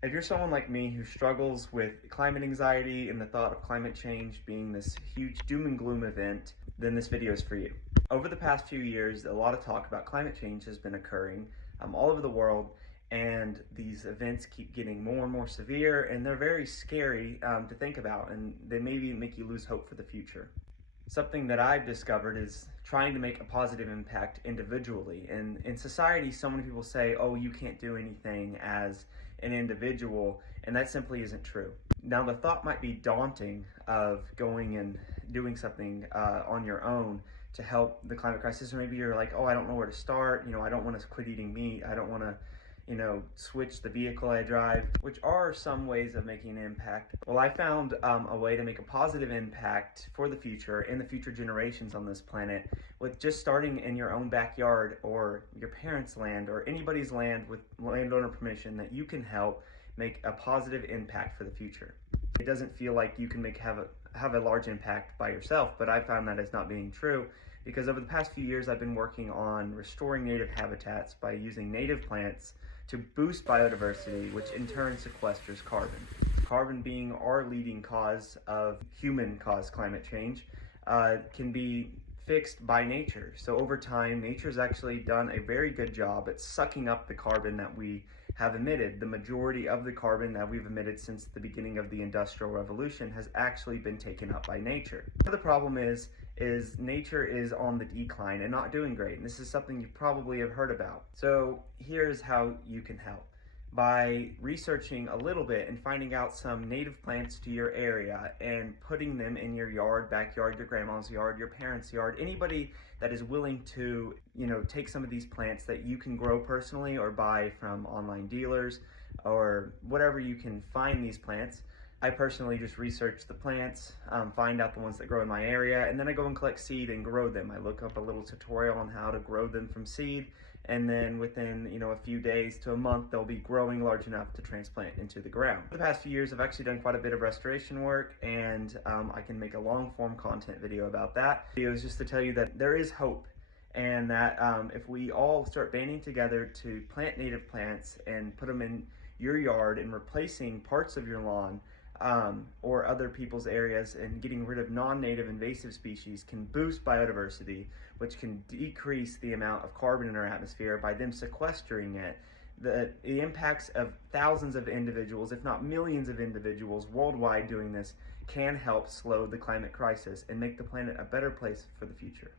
If you're someone like me who struggles with climate anxiety and the thought of climate change being this huge doom and gloom event, then this video is for you. Over the past few years, a lot of talk about climate change has been occurring all over the world, and these events keep getting more and more severe, and they're very scary to think about, and they maybe make you lose hope for the future. Something that I've discovered is trying to make a positive impact individually. And in society, so many people say, oh, you can't do anything as an individual, and that simply isn't true. Now, the thought might be daunting of going and doing something on your own to help the climate crisis, or maybe you're like, oh, I don't know where to start. I don't want to quit eating meat. I don't want to switch the vehicle I drive, which are some ways of making an impact. Well, I found a way to make a positive impact for the future and the future generations on this planet with just starting in your own backyard or your parents' land or anybody's land with landowner permission, that you can help make a positive impact for the future. It doesn't feel like you can have a large impact by yourself, but I found that as not being true, because over the past few years I've been working on restoring native habitats by using native plants to boost biodiversity, which in turn sequesters carbon. Carbon being our leading cause of human-caused climate change can be fixed by nature. So over time, nature's actually done a very good job at sucking up the carbon that we have emitted. The majority of the carbon that we've emitted since the beginning of the Industrial Revolution has actually been taken up by nature. The problem is nature is on the decline and not doing great. And this is something you probably have heard about. So here's how you can help. By researching a little bit and finding out some native plants to your area and putting them in your yard, backyard, your grandma's yard, your parents' yard, anybody that is willing to, take some of these plants that you can grow personally or buy from online dealers or whatever you can find these plants. I personally just research the plants, find out the ones that grow in my area, and then I go and collect seed and grow them. I look up a little tutorial on how to grow them from seed, and then within a few days to a month, they'll be growing large enough to transplant into the ground. For the past few years, I've actually done quite a bit of restoration work, and I can make a long form content video about that. Video is just to tell you that there is hope, and that if we all start banding together to plant native plants and put them in your yard and replacing parts of your lawn, or other people's areas, and getting rid of non-native invasive species can boost biodiversity, which can decrease the amount of carbon in our atmosphere by them sequestering it. The impacts of thousands of individuals, if not millions of individuals worldwide doing this, can help slow the climate crisis and make the planet a better place for the future.